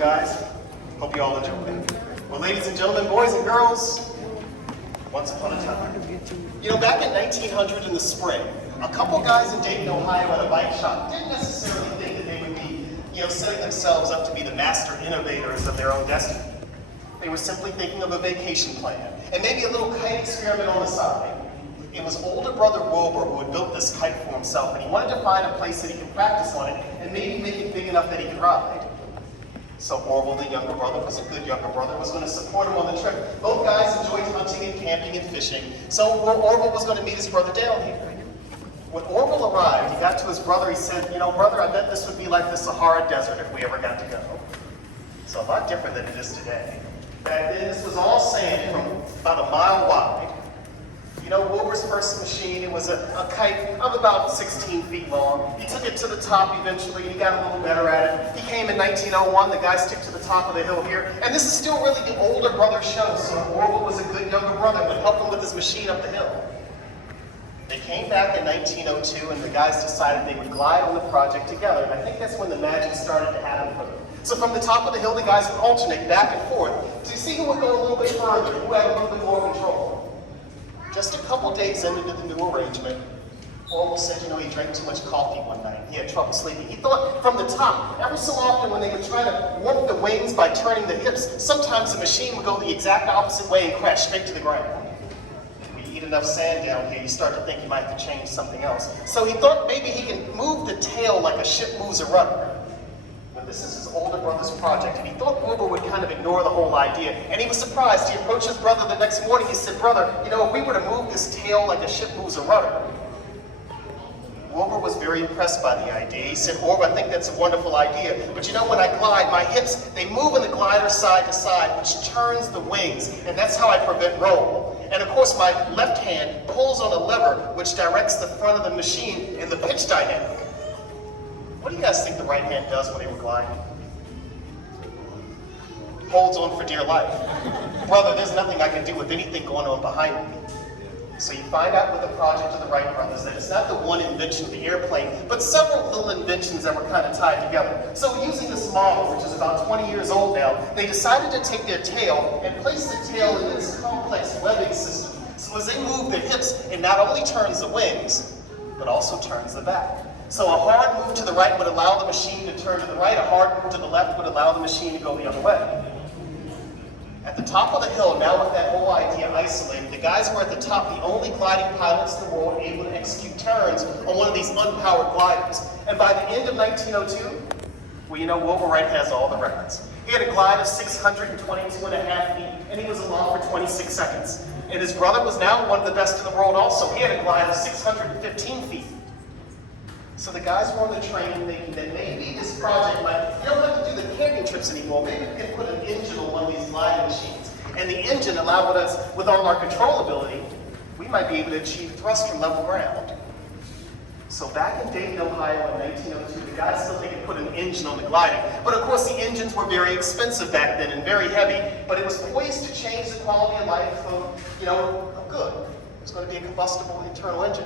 Guys, hope you all enjoy. Well, ladies and gentlemen, boys and girls, once upon a time. Back in 1900 in the spring, a couple guys in Dayton, Ohio at a bike shop didn't necessarily think that they would be, setting themselves up to be the master innovators of their own destiny. They were simply thinking of a vacation plan and maybe a little kite experiment on the side. It was older brother Wilbur who had built this kite for himself, and he wanted to find a place that he could practice on it and maybe make it big enough that he could ride. So Orville, the younger brother, was a good younger brother, was going to support him on the trip. Both guys enjoyed hunting and camping and fishing, so Orville was going to meet his brother down here. When Orville arrived, he got to his brother, he said, brother, I bet this would be like the Sahara Desert if we ever got to go. So a lot different than it is today. Back then, this was all sand from about a mile wide. Wilbur's first machine, it was a kite of about 16 feet long. He took it to the top eventually, and he got a little better at it. He came in 1901, the guy stick to the top of the hill here, and this is still really the older brother show, so Orville was a good younger brother, would help him with his machine up the hill. They came back in 1902, and the guys decided they would glide on the project together, and I think that's when the magic started to happen for them. So from the top of the hill, the guys would alternate back and forth to see who would go a little bit further, who had a little bit more control. Just a couple days into the new arrangement, Orville said, he drank too much coffee one night. He had trouble sleeping. He thought from the top, every so often when they would try to warp the wings by turning the hips, sometimes the machine would go the exact opposite way and crash straight to the ground. When you eat enough sand down here, you start to think you might have to change something else. So he thought maybe he can move the tail like a ship moves a rudder. But this is his older brother's project, and he thought Wilbur would kind of ignore the whole idea. And he was surprised. He approached his brother the next morning. He said, brother, if we were to move this tail like a ship moves a rudder. Wilbur was very impressed by the idea. He said, Orville, I think that's a wonderful idea. But when I glide, my hips, they move in the glider side to side, which turns the wings. And that's how I prevent roll. And of course, my left hand pulls on a lever, which directs the front of the machine in the pitch dynamic. What do you guys think the right hand does when they were gliding? Holds on for dear life. Brother, there's nothing I can do with anything going on behind me. So you find out with the project of the Wright brothers that it's not the one invention of the airplane, but several little inventions that were kind of tied together. So using this model, which is about 20 years old now, they decided to take their tail and place the tail in this complex webbing system. So as they move their hips, it not only turns the wings, but also turns the back. So a hard move to the right would allow the machine to turn to the right, a hard move to the left would allow the machine to go the other way. At the top of the hill, now with that whole idea isolated, the guys were at the top, the only gliding pilots in the world able to execute turns on one of these unpowered gliders. And by the end of 1902, Wilbur Wright has all the records. He had a glide of 622.5 feet, and he was aloft for 26 seconds. And his brother was now one of the best in the world also. He had a glide of 615 feet. So the guys were on the train thinking that maybe this project might, you don't have to do the camping trips anymore. Maybe we can put an engine on one of these gliding machines. And the engine allowed us, with all our controllability, we might be able to achieve thrust from level ground. So back in Dayton, Ohio in 1902, the guys thought they could put an engine on the gliding. But of course the engines were very expensive back then and very heavy, but it was poised to change the quality of life of good. It was going to be a combustible internal engine.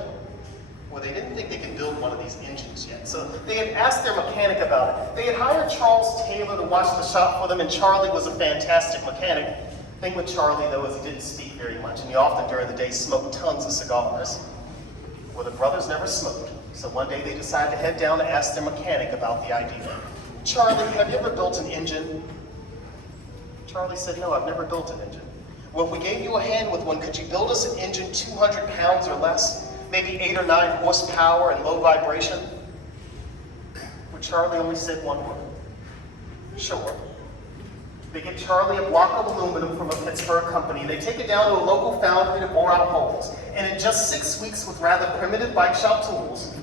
Well, they didn't think they could build one of these engines yet. So they had asked their mechanic about it. They had hired Charles Taylor to watch the shop for them, and Charlie was a fantastic mechanic. The thing with Charlie, though, is he didn't speak very much, and he often during the day smoked tons of cigars. Well, the brothers never smoked. So one day they decided to head down to ask their mechanic about the idea. Charlie, have you ever built an engine? Charlie said, no, I've never built an engine. Well, if we gave you a hand with one, could you build us an engine 200 pounds or less? Maybe 8 or 9 horsepower and low vibration? Well, Charlie only said one word. Sure. They get Charlie a block of aluminum from a Pittsburgh company. They take it down to a local foundry to bore out holes. And in just 6 weeks, with rather primitive bike shop tools,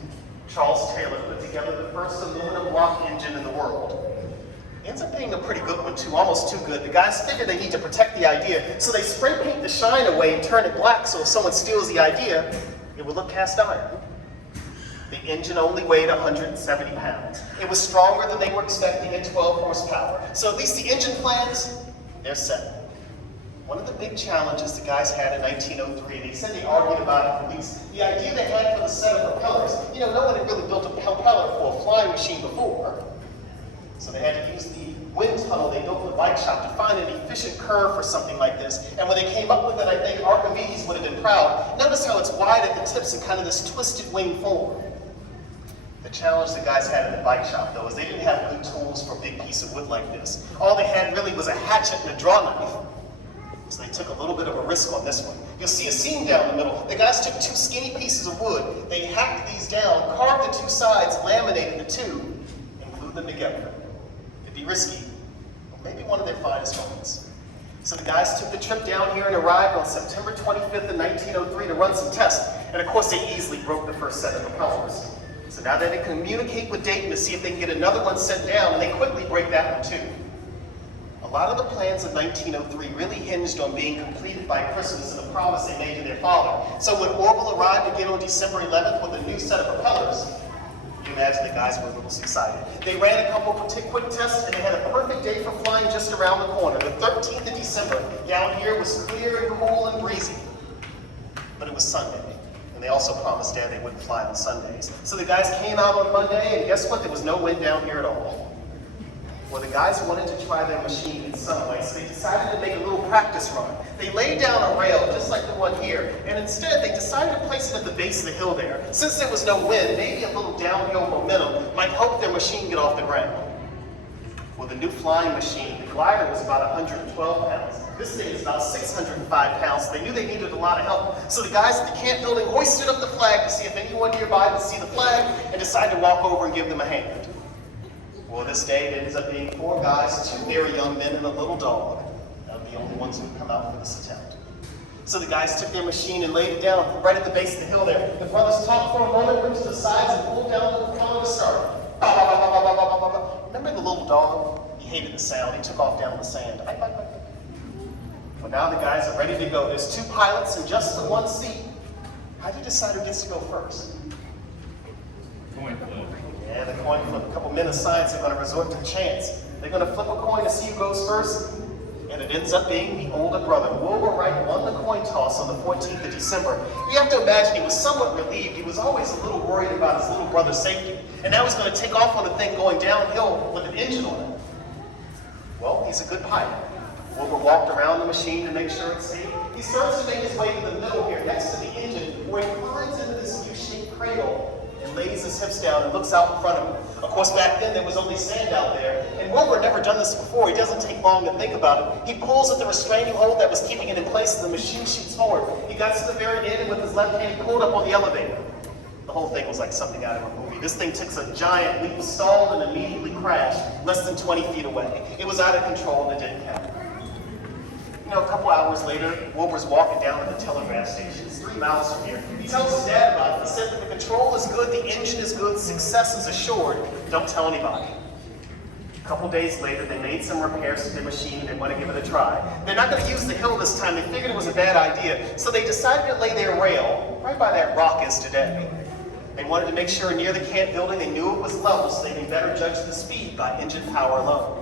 Charles Taylor put together the first aluminum block engine in the world. Ends up being a pretty good one too, almost too good. The guys figure they need to protect the idea, so they spray paint the shine away and turn it black so if someone steals the idea, it would look cast iron. The engine only weighed 170 pounds. It was stronger than they were expecting at 12 horsepower. So at least the engine plans, they're set. One of the big challenges the guys had in 1903, they said they argued about it for weeks, the idea they had for the set of propellers. No one had really built a propeller for a flying machine before. So they had to use the wind tunnel they built in the bike shop to find an efficient curve for something like this. And when they came up with it, I think Archimedes would have been proud. Notice how it's wide at the tips and kind of this twisted wing form. The challenge the guys had in the bike shop, though, is they didn't have good tools for a big piece of wood like this. All they had really was a hatchet and a draw knife. So they took a little bit of a risk on this one. You'll see a seam down the middle. The guys took two skinny pieces of wood, they hacked these down, carved the two sides, laminated the two, and glued them together. It'd be risky, but maybe one of their finest moments. So the guys took the trip down here and arrived on September 25th of 1903 to run some tests. And of course they easily broke the first set of propellers. So now they communicate with Dayton to see if they can get another one sent down, and they quickly break that one too. A lot of the plans of 1903 really hinged on being completed by Christmas and the promise they made to their father. So when Orville arrived again on December 11th with a new set of propellers, you imagine the guys were a little excited. They ran a couple of quick tests and they had a perfect day for flying just around the corner. The 13th of December down here was clear and cool and breezy. But it was Sunday. And they also promised Dad they wouldn't fly on Sundays. So the guys came out on Monday and guess what? There was no wind down here at all. Well, the guys wanted to try their machine in some way, so they decided to make a little practice run. They laid down a rail, just like the one here, and instead they decided to place it at the base of the hill there. Since there was no wind, maybe a little downhill momentum might help their machine get off the ground. Well, the new flying machine, the glider was about 112 pounds. This thing is about 605 pounds, so they knew they needed a lot of help. So the guys at the camp building hoisted up the flag to see if anyone nearby would see the flag and decided to walk over and give them a hand. Well, this day it ends up being 4 guys, 2 very young men, and a little dog. That were the only ones who would come out for this attempt. So the guys took their machine and laid it down right at the base of the hill there. The brothers talked for a moment, went to the sides, and pulled down the propeller to start. Remember the little dog? He hated the sound. He took off down the sand. Well, now the guys are ready to go. There's 2 pilots and just the 1 seat. How do you decide who gets to go first? Coin flip. Yeah, the coin flip. A couple men of science are going to resort to chance. They're going to flip a coin to see who goes first, and it ends up being the older brother. Wright won the coin toss on the 14th of December. You have to imagine he was somewhat relieved. He was always a little worried about his little brother's safety, and now he's going to take off on a thing going downhill with an engine on it. Well, he's a good pilot. Wilbur walked around the machine to make sure it's safe. He starts to make his way to the middle here, next to the engine, where he climbs into this U-shaped cradle and lays his hips down and looks out in front of him. Of course, back then there was only sand out there, and Wilbur had never done this before. He doesn't take long to think about it. He pulls at the restraining hold that was keeping it in place, and the machine shoots forward. He got to the very end, and with his left hand, he pulled up on the elevator. The whole thing was like something out of a movie. This thing took a giant leap, stalled, and immediately crashed less than 20 feet away. It was out of control, and it didn't count. You know, a couple hours later, Wilbur's walking down to the telegraph station. It's 3 miles from here. He tells his dad about it. He said that the control is good, the engine is good, success is assured. Don't tell anybody. A couple days later, they made some repairs to their machine and they want to give it a try. They're not going to use the hill this time. They figured it was a bad idea. So they decided to lay their rail right by that rock is today. They wanted to make sure near the camp building they knew it was level so they could better judge the speed by engine power alone.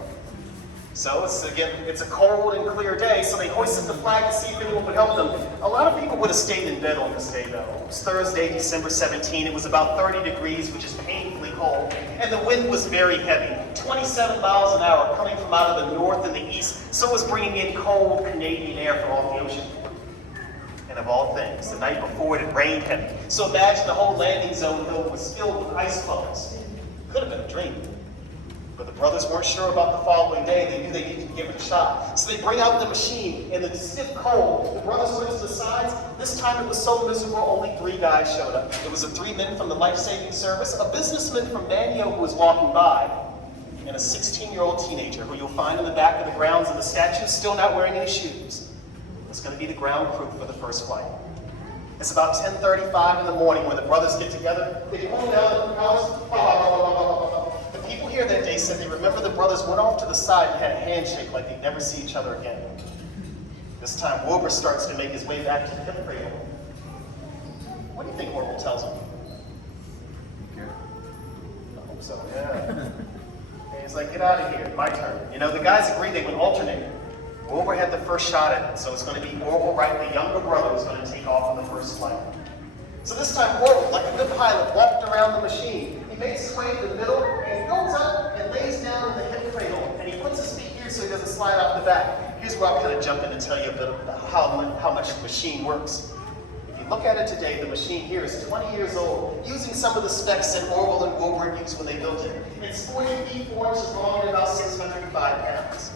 So it's a cold and clear day, so they hoisted the flag to see if anyone would help them. A lot of people would have stayed in bed on this day, though. It was Thursday, December 17. It was about 30 degrees, which is painfully cold, and the wind was very heavy, 27 miles an hour, coming from out of the north and the east, so it was bringing in cold Canadian air from off the ocean. And of all things, the night before it had rained heavy. So imagine the whole landing zone hill was filled with ice floes. Could have been a dream. But the brothers weren't sure about the following day. They knew they needed to give it a shot. So they bring out the machine in the stiff cold. The brothers went to the sides. This time it was so miserable, only 3 guys showed up. It was the 3 men from the life-saving service, a businessman from Manio who was walking by, and a 16-year-old teenager who you'll find in the back of the grounds of the statue, still not wearing any shoes. It's going to be the ground crew for the first flight. It's about 10:35 in the morning when the brothers get together. They pull down the propellers. The people here that day said they remember the brothers went off to the side and had a handshake like they'd never see each other again. This time, Wilbur starts to make his way back to the hip cradle. What do you think Wilbur tells him? I hope so, yeah. And he's like, get out of here, my turn. You know, the guys agreed they would alternate. Wilbur had the first shot at it, so it's going to be Wright, the younger brother, who's going to take off on the first flight. So this time, Wilbur, like a good pilot, walked around the machine. He makes his way to the middle, and he goes up and lays down in the hip cradle, and he puts his here so he doesn't slide out the back. Here's where I'll kind of jump in and tell you a bit about how much the machine works. If you look at it today, the machine here is 20 years old, using some of the specs that Orville and Wilbur used when they built it. It's 40 feet 4 inches long and about 605 pounds.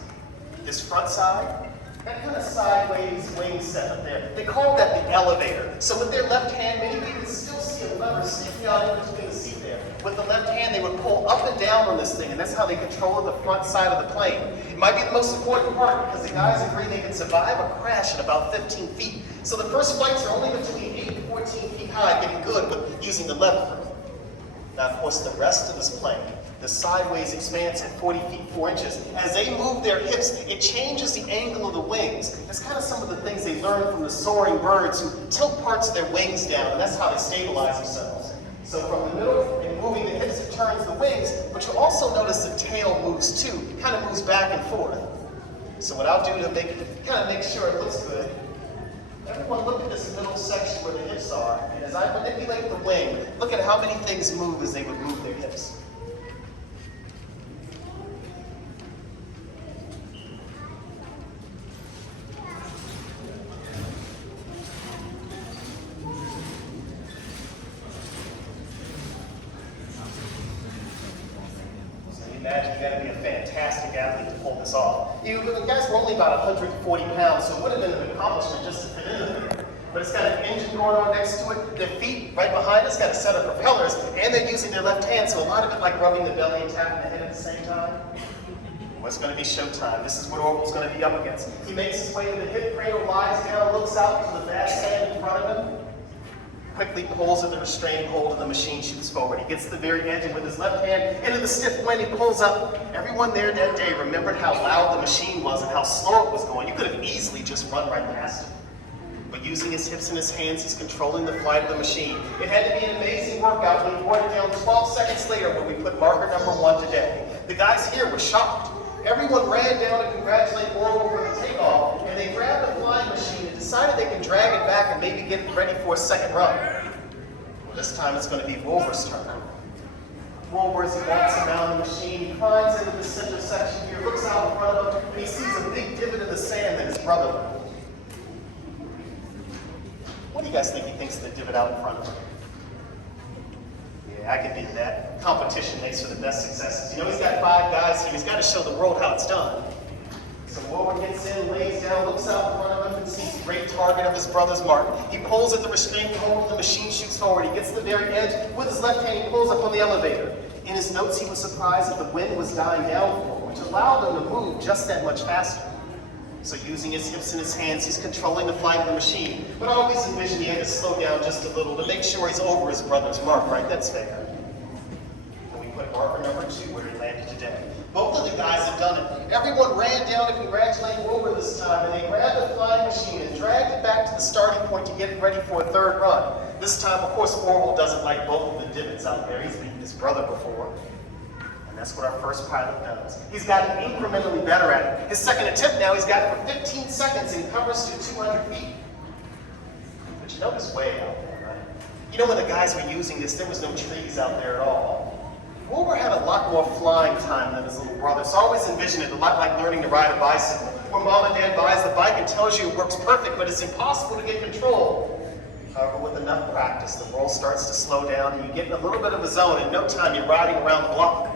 This front side, that kind of sideways wing set up there, they call that the elevator. So with their left hand, maybe you can still see a lever sticking out in between the seat there. With the left hand, they would pull up and down on this thing, and that's how they control the front side of the plane. It might be the most important part because the guys agree they can survive a crash at about 15 feet. So the first flights are only between 8 and 14 feet high, getting good with using the lever. Now, of course, the rest of this plane, the sideways expanse at 40 feet 4 inches, as they move their hips, it changes the angle of the wings. That's kind of some of the things they learned from the soaring birds who tilt parts of their wings down, and that's how they stabilize themselves. So from the middle and moving the hips, it turns the wings, but you'll also notice the tail moves too. It kind of moves back and forth. So what I'll do to kind of make sure it looks good, everyone look at this middle section where the hips are, and as I manipulate the wing, look at how many things move as they would move their hips. Imagine you got to be a fantastic athlete to pull this off. The guys were only about 140 pounds, so it would have been an accomplishment just to fit into there. But it's got an engine going on next to it. Their feet right behind it's got a set of propellers, and they're using their left hand, so a lot of it like rubbing the belly and tapping the head at the same time. Well, it's going to be showtime. This is what Orville's going to be up against. He makes his way to the hip cradle, lies down, looks out to the vast sand in front of him, quickly pulls at the restraining hold and the machine shoots forward. He gets to the very edge and with his left hand into the stiff wind, he pulls up. Everyone there that day remembered how loud the machine was and how slow it was going. You could have easily just run right past it. But using his hips and his hands, he's controlling the flight of the machine. It had to be an amazing workout when he brought it down 12 seconds later when we put marker number 1 today. The guys here were shocked. Everyone ran down to congratulate Orville for the takeoff, and they grabbed the flying machine and decided they could drag it back and maybe get it ready for a second run. Well, this time it's going to be Wilbur's turn. Wilbur, as he walks around the machine, he climbs into the center section here, looks out in front of him, and he sees a big divot in the sand that his brother left. What do you guys think he thinks of the divot out in front of him? I can do that. Competition makes for the best successes. You know, he's got 5 guys here. He's got to show the world how it's done. So Wilbur gets in, lays down, looks out in front of him, and sees a great target of his brother's mark. He pulls at the restraining hold, the machine shoots forward. He gets to the very edge. With his left hand, he pulls up on the elevator. In his notes, he was surprised that the wind was dying down for him, which allowed him to move just that much faster. So using his hips and his hands, he's controlling the flight of the machine. But I always envisioned he had to slow down just a little to make sure he's over his brother's mark, right? That's fair. And we put marker number 2 where he landed today. Both of the guys have done it. Everyone ran down to congratulate Wilbur this time, and they grabbed the flying machine and dragged it back to the starting point to get it ready for a 3rd run. This time, of course, Orville doesn't like both of the divots out there. He's beaten his brother before. And that's what our first pilot does. He's gotten incrementally better at it. His second attempt now, he's got it for 15 seconds and covers to 200 feet. But you know this way out there, right? You know when the guys were using this, there was no trees out there at all. Wilbur had a lot more flying time than his little brother, so I always envisioned it a lot like learning to ride a bicycle, where mom and dad buys the bike and tells you it works perfect, but it's impossible to get control. However, with enough practice, the world starts to slow down and you get in a little bit of a zone. In no time, you're riding around the block.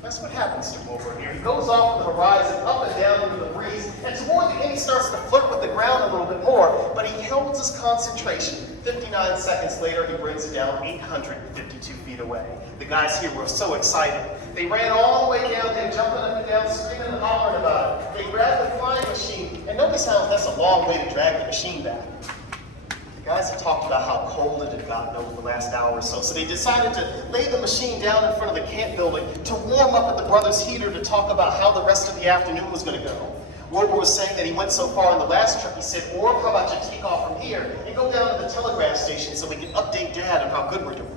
That's what happens to Wilbur here. He goes off on the horizon, up and down into the breeze, and toward the end he starts to flirt with the ground a little bit more, but he holds his concentration. 59 seconds later, he brings it down 852 feet away. The guys here were so excited. They ran all the way down there, jumping up and down, screaming and hollering about it. They grabbed the flying machine, and notice how that's a long way to drag the machine back. The guys have talked about how cold it had gotten over the last hour or so, so they decided to lay the machine down in front of the camp building to warm up at the brothers' heater to talk about how the rest of the afternoon was going to go. Wilbur was saying that he went so far on the last trip, he said, "Or how about you take off from here and go down to the telegraph station so we can update Dad on how good we're doing."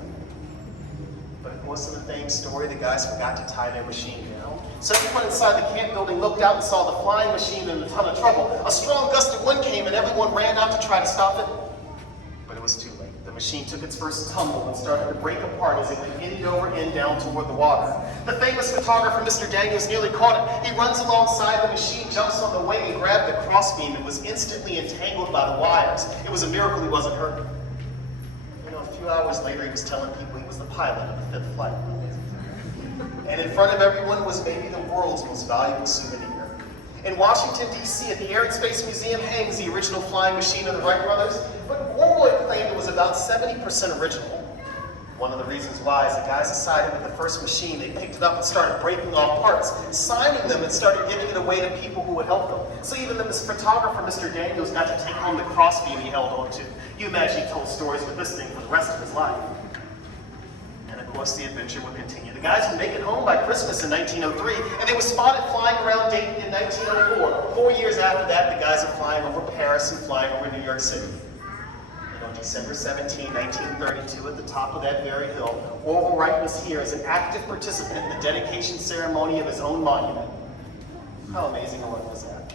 But of course, in the famous story, the guys forgot to tie their machine down. So everyone inside the camp building looked out and saw the flying machine in a ton of trouble. A strong gust of wind came and everyone ran out to try to stop it. But it was too late. The machine took its first tumble and started to break apart as it went end over end down toward the water. The famous photographer, Mr. Daniels, nearly caught it. He runs alongside the machine, jumps on the wing, and grabbed the crossbeam and was instantly entangled by the wires. It was a miracle he wasn't hurt. You know, a few hours later, he was telling people he was the pilot of the 5th flight. And in front of everyone was maybe the world's most valuable souvenir. In Washington, D.C., at the Air and Space Museum hangs the original flying machine of the Wright brothers, but Warwood claimed it was about 70% original. One of the reasons why is the guys decided with the first machine, they picked it up and started breaking off parts, signing them, and started giving it away to people who would help them. So even the photographer, Mr. Daniels, got to take home the crossbeam he held on to. You imagine he told stories with this thing for the rest of his life. And of course, the adventure would continue. The guys would make it home by Christmas in 1903, and they were spotted flying around Dayton in 1904. 4 years after that, the guys are flying over Paris and flying over New York City. And on December 17, 1932, at the top of that very hill, Orville Wright was here as an active participant in the dedication ceremony of his own monument. How amazing a look was that?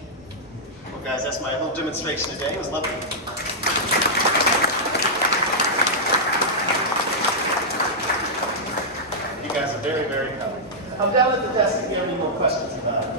Well, guys, that's my little demonstration today. It was lovely. You guys are very, very kind. I'm down at the desk if you have any more questions about it.